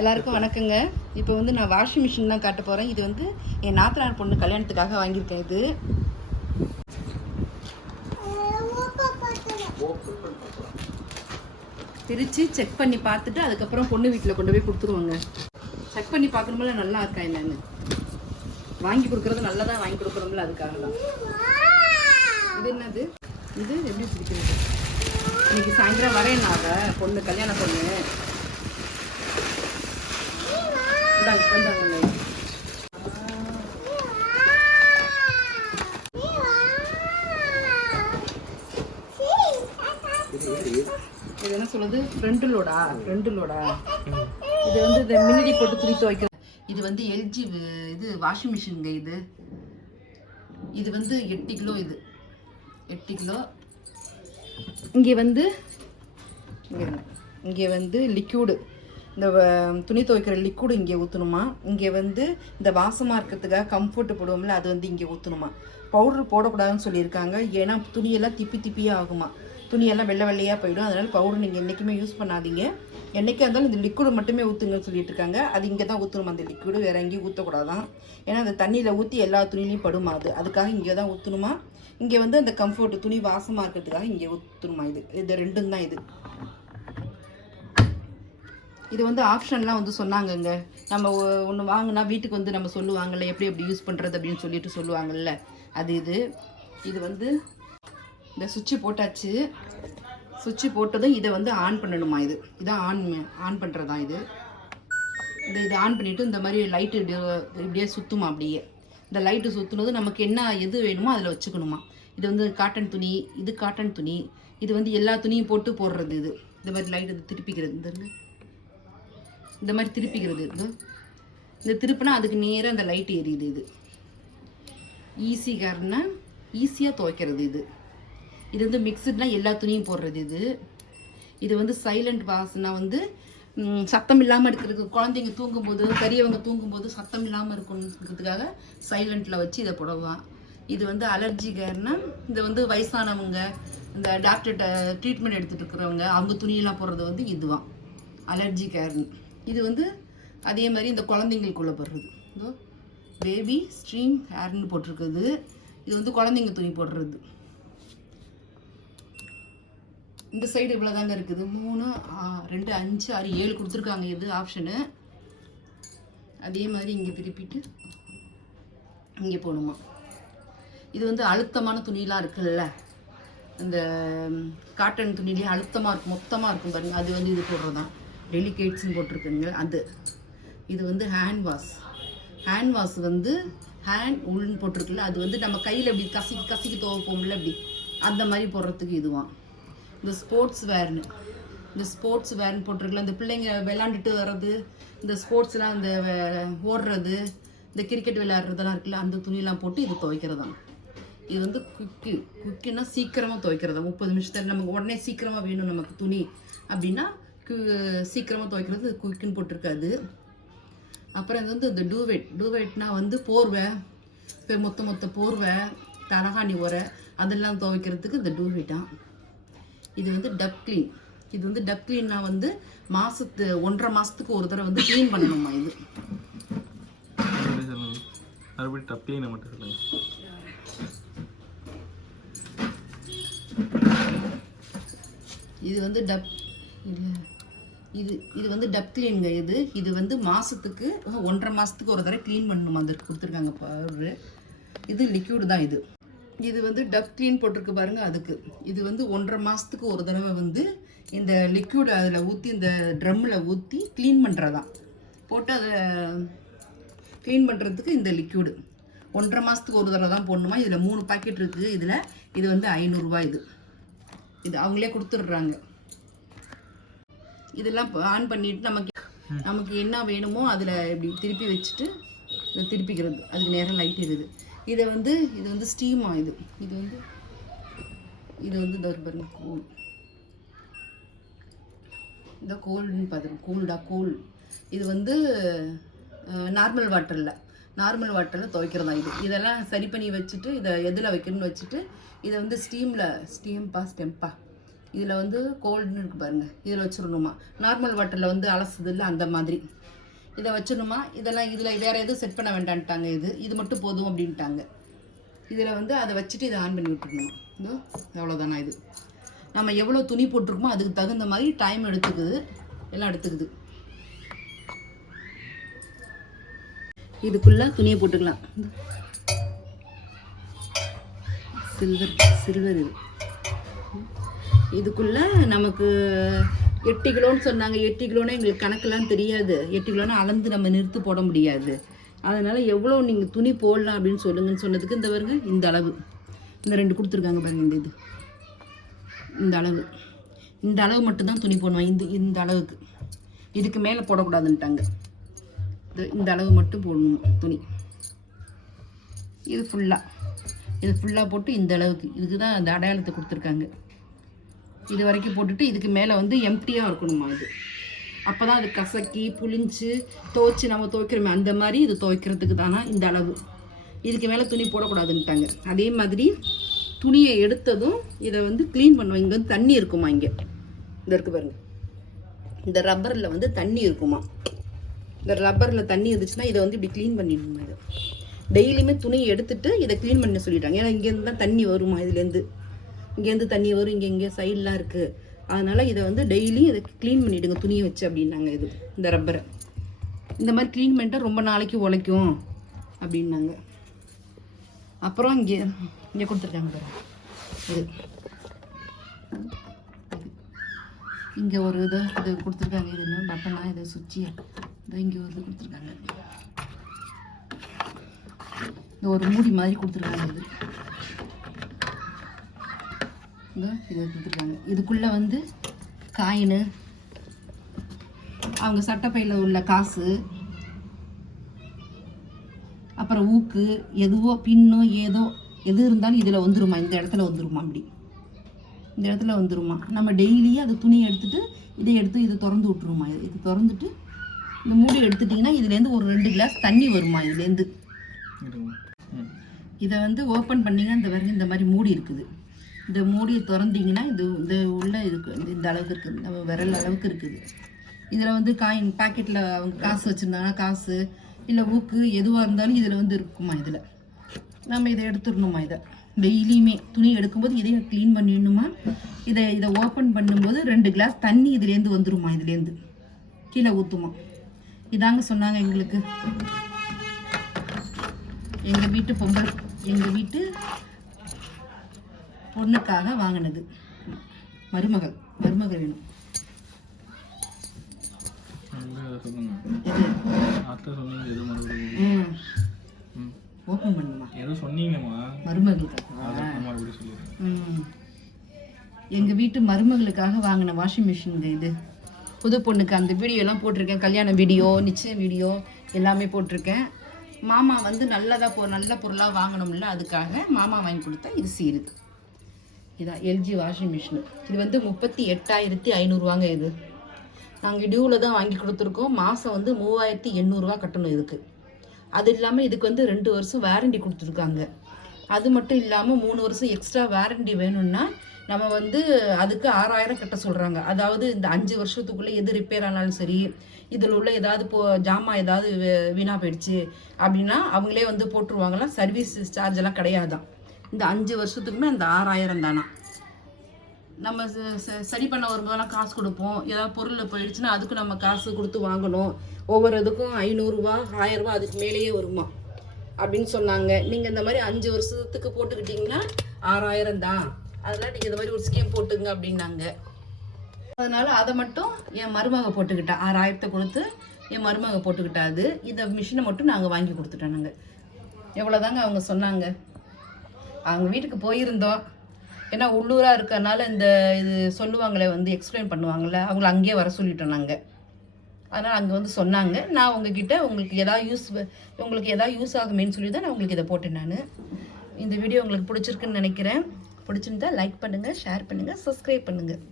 எல்லாருக்கும் வணக்கங்க. இப்போ வந்து நான் வாஷிங் மிஷின் தான் காட்ட போகிறேன். இது வந்து என் நாத்தனார் பொண்ணு கல்யாணத்துக்காக வாங்கியிருக்கேன். இது பிரித்து செக் பண்ணி பார்த்துட்டு அதுக்கப்புறம் பொண்ணு வீட்டில் கொண்டு போய் கொடுத்துருவாங்க. செக் பண்ணி பார்க்கணும்போது நல்லா இருக்கா என்னன்னு வாங்கி கொடுக்குறது நல்லா தான் வாங்கி கொடுக்குறோம்ல, அதுக்காக தான். இது என்னது? இது எப்படி பிடிக்கிறது? இன்னைக்கு சாயந்தரம் வரேன் நான் பொண்ணு கல்யாண பொண்ணு. இது என்ன சொல்லுது? ஃப்ரண்ட் லோடா? இது வந்து இந்த மின்னடி போட்டு துணி துவைக்கிறது. இது வந்து எல்ஜி இது வாஷிங் மிஷினுங்க. இது வந்து 8 கிலோ. இது 8 கிலோ. இங்கே வந்து லிக்யூடு, இந்த துணி துவைக்கிற லிக்விடு இங்கே ஊற்றணுமா. இங்கே வந்து இந்த வாசமாக இருக்கிறதுக்காக கம்ஃபர்ட் போடுவோம்ல, அது வந்து இங்கே ஊற்றணுமா. பவுட்ரு போடக்கூடாதுன்னு சொல்லியிருக்காங்க. ஏன்னா துணியெல்லாம் திப்பியாக ஆகுமா, துணியெல்லாம் வெள்ளையாக போயிடும். அதனால் பவுடர் நீங்கள் என்றைக்குமே யூஸ் பண்ணாதீங்க. என்றைக்கா இருந்தாலும் இந்த லிக்விடு மட்டுமே ஊற்றுங்கன்னு சொல்லிட்டு இருக்காங்க. அது இங்கே தான் ஊற்றணுமா அந்த லிக்விடு, வேறு எங்கேயும் ஊற்றக்கூடாதான். ஏன்னா அந்த தண்ணியில் ஊற்றி எல்லா துணிலையும் படுமா, அதுக்காக இங்கே தான் ஊற்றணுமா. இங்கே வந்து அந்த கம்ஃபர்ட் துணி வாசமாக இருக்கிறதுக்காக இங்கே ஊற்றணுமா. இது ரெண்டும் தான். இது வந்து ஆப்ஷன்லாம் வந்து சொன்னாங்கங்க. நம்ம ஒன்று வாங்கினா வீட்டுக்கு வந்து நம்ம சொல்லுவாங்கள்ல, எப்படி யூஸ் பண்ணுறது அப்படின்னு சொல்லிட்டு சொல்லுவாங்கள்ல, அது இது வந்து இந்த சுவிட்சு போட்டாச்சு. சுவிட்சு போட்டதும் இதை வந்து ஆன் பண்ணணுமா. இதான் ஆன் பண்ணுறதா. இது ஆன் பண்ணிவிட்டு இந்த மாதிரி லைட்டு இப்படியே சுற்றுமா. அப்படியே இந்த லைட்டு சுற்றுனது நமக்கு என்ன எது வேணுமோ அதில் வச்சுக்கணுமா. இது வந்து காட்டன் துணி, இது காட்டன் துணி. இது வந்து எல்லா துணியும் போட்டு போடுறது. இந்த மாதிரி லைட் இது திருப்பிக்கிறது. இந்த மாதிரி திருப்பிக்கிறது. இந்த திருப்பினா அதுக்கு நேராக அந்த லைட் எரியுது. ஈஸிகாரனா ஈஸியாக துவைக்கிறது. இது வந்து மிக்சட்னா எல்லா துணியும் போடுறது. இது வந்து சைலண்ட் வாஷ்னா வந்து சத்தம் இல்லாமல் இருக்கிறதுக்கு, குழந்தைங்க தூங்கும்போது பெரியவங்க தூங்கும்போது சத்தம் இல்லாமல் இருக்கணுங்கிறதுக்காக சைலண்டில் வச்சு இதை போடலாம். இது வந்து அலர்ஜிக்காரனா இது வந்து வயசானவங்க, இந்த டாக்டர்கிட்ட ட்ரீட்மெண்ட் எடுத்துகிட்டு இருக்கிறவங்க, அவங்க துணியெல்லாம் போடுறது வந்து இதுவான் அலர்ஜி கேர்னு. இது வந்து அதே மாதிரி இந்த குழந்தைங்களுக்குள்ளே போடுறது. பேபி ஸ்ட்ரீம் ஹேர்னு போட்டிருக்குது. இது வந்து குழந்தைங்க துணி போடுறது. இந்த சைடு இவ்வளோ தாங்க இருக்குது. 3, 2, 5, 6, 7 கொடுத்துருக்காங்க. இது ஆப்ஷனு. அதே மாதிரி இங்கே திருப்பிட்டு இங்கே போகணுமா. இது வந்து அழுத்தமான துணியெலாம் இருக்குல்ல, இந்த காட்டன் துணிலேயே அழுத்தமாக இருக்கும், மொத்தமாக இருக்கும் பாருங்கள், அது வந்து இது போடுறதான் டெலிகேட்ஸ்ன்னு போட்டிருக்குங்க. இது வந்து ஹேண்ட் வாஷ் வந்து ஹேண்ட் உள்னு போட்டிருக்குல்ல, அது வந்து நம்ம கையில் இப்படி கசிக்கி துவைப்போம்ல, இப்படி அந்த மாதிரி போடுறதுக்கு இதுவான். இந்த ஸ்போர்ட்ஸ் வேர்னு போட்டிருக்குல்ல, இந்த பிள்ளைங்க விளாண்டுட்டு வர்றது, இந்த ஸ்போர்ட்ஸ்லாம் இந்த ஓடுறது, இந்த கிரிக்கெட் விளையாடுறதெல்லாம் இருக்குல்ல, அந்த துணியெல்லாம் போட்டு இது துவைக்கிறதான். இது வந்து குக்குன்னா சீக்கிரமாக துவைக்கிறதா. 30 நிமிஷத்தில் நமக்கு உடனே சீக்கிரமாக வேணும் நமக்கு துணி அப்படின்னா சீக்கிரமாக துவைக்கிறது குயிக்குன்னு போட்டிருக்காது. அப்புறம் இது வந்து இந்த டூவெட்னா வந்து போர்வை, இப்போ மொத்த போர்வை, தலகாணி உரை அதெல்லாம் துவைக்கிறதுக்கு இந்த டூவெட்டான். இது வந்து டப் க்ளீன். இது வந்து டப் க்ளீன்னா வந்து 1.5 மாதத்துக்கு ஒரு தடவை வந்து க்ளீன் பண்ணணுமா. இது வந்து டப் இல்லை, இது வந்து டப் க்ளீனுங்க. இது வந்து மாதத்துக்கு 1.5 மாதத்துக்கு ஒரு தடவை க்ளீன் பண்ணணுமா. அது கொடுத்துருக்காங்க பவுட்ரு. இது லிக்யூடு தான். இது வந்து டப் க்ளீன் போட்டிருக்கு பாருங்கள். அதுக்கு இது வந்து 1.5 மாதத்துக்கு ஒரு தடவை வந்து இந்த லிக்யூடு அதில் ஊற்றி, இந்த ட்ரம்மில் ஊற்றி க்ளீன் பண்ணுறதான் போட்டு அதை க்ளீன் பண்ணுறதுக்கு இந்த லிக்யூடு 1.5 மாதத்துக்கு ஒரு தடவை தான் போடணுமா. இதில் 3 பாக்கெட் இருக்குது. இது வந்து 500 ரூபா. இது அவங்களே கொடுத்துட்றாங்க. இதெல்லாம் ஆன் பண்ணிவிட்டு நமக்கு என்ன வேணுமோ அதில் இப்படி திருப்பி வச்சுட்டு இதை திருப்பிக்கிறது. அதுக்கு நேரம் லைட் இருக்குது. இது வந்து ஸ்டீமா. இது வந்து பாருங்க கூல். இந்த கோல்டுன்னு பார்த்துருங்க. கூல். இது வந்து நார்மல் வாட்டரில் துவைக்கிறதா. இதெல்லாம் சரி பண்ணி வச்சுட்டு இதை எதில் வைக்கணும்னு வச்சுட்டு இதை வந்து ஸ்டெம்பா இதில் வந்து கோல்டுன்னு இருக்குது பாருங்கள், இதில் வச்சிடணுமா. நார்மல் வாட்டரில் வந்து அலசுது இல்லை அந்த மாதிரி இதை வச்சிடணுமா, இதெல்லாம் இதில் வேறு எதுவும் செட் பண்ண வேண்டான்ட்டாங்க. இது மட்டும் போதும் அப்படின்ட்டாங்க. இதில் வந்து அதை வச்சுட்டு இதை ஆன் பண்ணி விட்டுருணும். இதோ எவ்வளோதானா இது. நம்ம எவ்வளோ துணி போட்டிருக்கோமோ அதுக்கு தகுந்த மாதிரி டைம் எடுத்துக்குது, எல்லாம் எடுத்துக்குது. இதுக்குள்ளே துணியை போட்டுக்கலாம். சில்வர் இதுக்குள்ளே நமக்கு 8 கிலோன்னு சொன்னாங்க. 8 கிலோன்னா எங்களுக்கு கணக்கெல்லாம் தெரியாது. 8 கிலோன்னா அளந்து நம்ம நிறுத்து போட முடியாது. அதனால் எவ்வளோ நீங்கள் துணி போடலாம் அப்படின்னு சொல்லுங்கன்னு சொன்னதுக்கு இந்த பாருங்க, இந்த அளவு, இந்த 2 கொடுத்துருக்காங்க பாருங்க. இந்த அளவு மட்டும்தான் துணி போடணும். இந்த அளவுக்கு, இதுக்கு மேலே போடக்கூடாதுன்ட்டாங்க. இந்த அளவு மட்டும் போடணும் துணி. இது ஃபுல்லாக போட்டு இந்த அளவுக்கு, இதுக்கு தான் அந்த அடையாளத்தை கொடுத்துருக்காங்க. இது வரைக்கும் போட்டுட்டு இதுக்கு மேலே வந்து எம்டியாக இருக்கணுமா இது. அப்போ தான் அது கசக்கி புளிஞ்சு துவைச்சி நம்ம துவைக்கிறோமே அந்த மாதிரி இது துவைக்கிறதுக்கு தானா இந்த அளவு. இதுக்கு மேலே துணி போடக்கூடாதுன்ட்டாங்க. அதே மாதிரி துணியை எடுத்ததும் இதை வந்து க்ளீன் பண்ணுவோம். இங்கே வந்து தண்ணி இருக்குமா, இங்கே இந்த இருக்குது பாருங்கள், இந்த ரப்பரில் வந்து தண்ணி இருக்குமா. இந்த ரப்பரில் தண்ணி இருந்துச்சுன்னா இதை வந்து இப்படி க்ளீன் பண்ணிடணுமா. இதை டெய்லியுமே துணியை எடுத்துகிட்டு இதை க்ளீன் பண்ண சொல்லிட்டாங்க. ஏன்னா இங்கேருந்து தான் தண்ணி வருமா, இங்கேருந்து தண்ணி வரும், இங்கே சைடெலாம் இருக்குது. அதனால் இதை வந்து டெய்லியும் இதை க்ளீன் பண்ணிவிடுங்க துணியை வச்சு அப்படின்னாங்க. இந்த ரப்பரை இந்த மாதிரி க்ளீன் பண்ணிட்டா ரொம்ப நாளைக்கு உழைக்கும் அப்படின்னாங்க. அப்புறம் இங்கே கொடுத்துருக்காங்க பாருங்க. இங்கே ஒரு இது கொடுத்துருக்காங்க. இது என்ன பட்டனா, இது சுவிட்சியா, இங்கே ஒரு இது கொடுத்துருக்காங்க. இந்த ஒரு மூடி மாதிரி கொடுத்துருக்காங்க. இதை கொடுத்துருக்காங்க. இதுக்குள்ளே வந்து காயினு, அவங்க சட்டப்பையில் உள்ள காசு, அப்புறம் ஊக்கு, எதுவோ பின்னோ எது இருந்தாலும் இதில் வந்துருமா, இந்த இடத்துல வந்துருமா. அப்படி இந்த இடத்துல வந்துருமா. நம்ம டெய்லியும் அது துணியை எடுத்துகிட்டு இதை திறந்து விட்டுருமா. இது திறந்துட்டு இந்த மூடி எடுத்துட்டிங்கன்னா இதுலேருந்து ஒரு 2 கிளாஸ் தண்ணி வருமா. இதுலேருந்து இதை வந்து ஓப்பன் பண்ணிங்கன்னா இந்த மாதிரி மூடி இருக்குது. இந்த மூடியை திறந்தீங்கன்னா இந்த உள்ள இருக்குது, இந்த அளவுக்கு இருக்குது, நம்ம விரல் அளவுக்கு இருக்குது. இதில் வந்து காயின் பாக்கெட்டில் அவங்க காசு வச்சுருந்தாங்கன்னா காசு இல்லை ஊக்கு எதுவாக இருந்தாலும் இதில் வந்து இருக்குமா. இதில் நம்ம இதை எடுத்துடணுமா. இதை டெய்லியுமே துணி எடுக்கும்போது இதையை க்ளீன் பண்ணிடணுமா. இதை ஓப்பன் பண்ணும்போது 2 கிளாஸ் தண்ணி இதுலேருந்து வந்துருமா. இதுலேருந்து கீழே ஊற்றுமா. இதாங்க சொன்னாங்க எங்களுக்கு. எங்கள் வீட்டு பொண்ணுக்காக வாங்கினது. மருமகள் வேணும். ஓப்பன் பண்ணுமா. எங்கள் வீட்டு மருமகளுக்காக வாங்கின வாஷிங் மிஷின் இது. புது பொண்ணுக்கு அந்த வீடியோலாம் போட்டிருக்கேன். கல்யாண வீடியோ, நிச்சய வீடியோ எல்லாமே போட்டிருக்கேன். மாமா வந்து நல்ல பொருளாக வாங்கணும்ல, அதுக்காக மாமா வாங்கி கொடுத்தா இது சீருது. இதான் எல்ஜி வாஷிங் மிஷினு. இது வந்து 38,500 இது. நாங்கள் டியூவில் தான் வாங்கி கொடுத்துருக்கோம். மாதம் வந்து 3,800 கட்டணும் இதுக்கு. அது இல்லாமல் இதுக்கு வந்து 2 வருஷம் வாரண்டி கொடுத்துருக்காங்க. அது மட்டும் இல்லாமல் 3 வருஷம் எக்ஸ்ட்ரா வாரண்டி வேணும்னா நம்ம வந்து அதுக்கு 6,000 கட்ட சொல்கிறாங்க. அதாவது இந்த 5 வருஷத்துக்குள்ளே எது ரிப்பேர் ஆனாலும் சரி, இதில் உள்ள ஏதாவது ஜாமான் ஏதாவது வீணாக போயிடுச்சு அப்படின்னா அவங்களே வந்து போட்டுருவாங்களாம். சர்வீஸ் சார்ஜ் எல்லாம் கிடையாதான். இந்த 5 வருஷத்துக்குமே அந்த 6,000 தானா. நம்ம சரி பண்ண வரும்போதெல்லாம் காசு கொடுப்போம். ஏதாவது பொருள் போயிடுச்சுன்னா அதுக்கு நம்ம காசு கொடுத்து வாங்கணும். ஒவ்வொரு இதுக்கும் 500 ரூபா 1000 ரூபா அதுக்கு மேலேயே வருமா அப்படின்னு சொன்னாங்க. நீங்கள் இந்த மாதிரி 5 வருஷத்துக்கு போட்டுக்கிட்டிங்கன்னா 6,000 தான். அதெல்லாம் நீங்கள் இந்த மாதிரி ஒரு ஸ்கீம் போட்டுங்க அப்படின்னாங்க. அதனால் அதை மட்டும் என் மருமக போட்டுக்கிட்டா. 6,000 கொடுத்து என் மருமக போட்டுக்கிட்டா. இந்த மிஷினை மட்டும் நாங்கள் வாங்கி கொடுத்துட்டோம். நாங்கள் எவ்வளோதாங்க அவங்க சொன்னாங்க. அவங்க வீட்டுக்கு போயிருந்தோம். ஏன்னா உள்ளூராக இருக்கிறனால இது சொல்லுவாங்களே வந்து எக்ஸ்பிளைன் பண்ணுவாங்கள்ல, அவங்கள அங்கேயே வர சொல்லிட்டோம் நாங்கள். அதனால் அங்கே வந்து சொன்னாங்க. நான் உங்ககிட்ட உங்களுக்கு எதாவது யூஸ் ஆகுமேன்னு சொல்லி தான் நான் உங்களுக்கு இதை போட்டேன். நான் இந்த வீடியோ உங்களுக்கு பிடிச்சிருக்குன்னு நினைக்கிறேன். பிடிச்சிருந்தா லைக் பண்ணுங்கள், ஷேர் பண்ணுங்கள், சப்ஸ்கிரைப் பண்ணுங்கள்.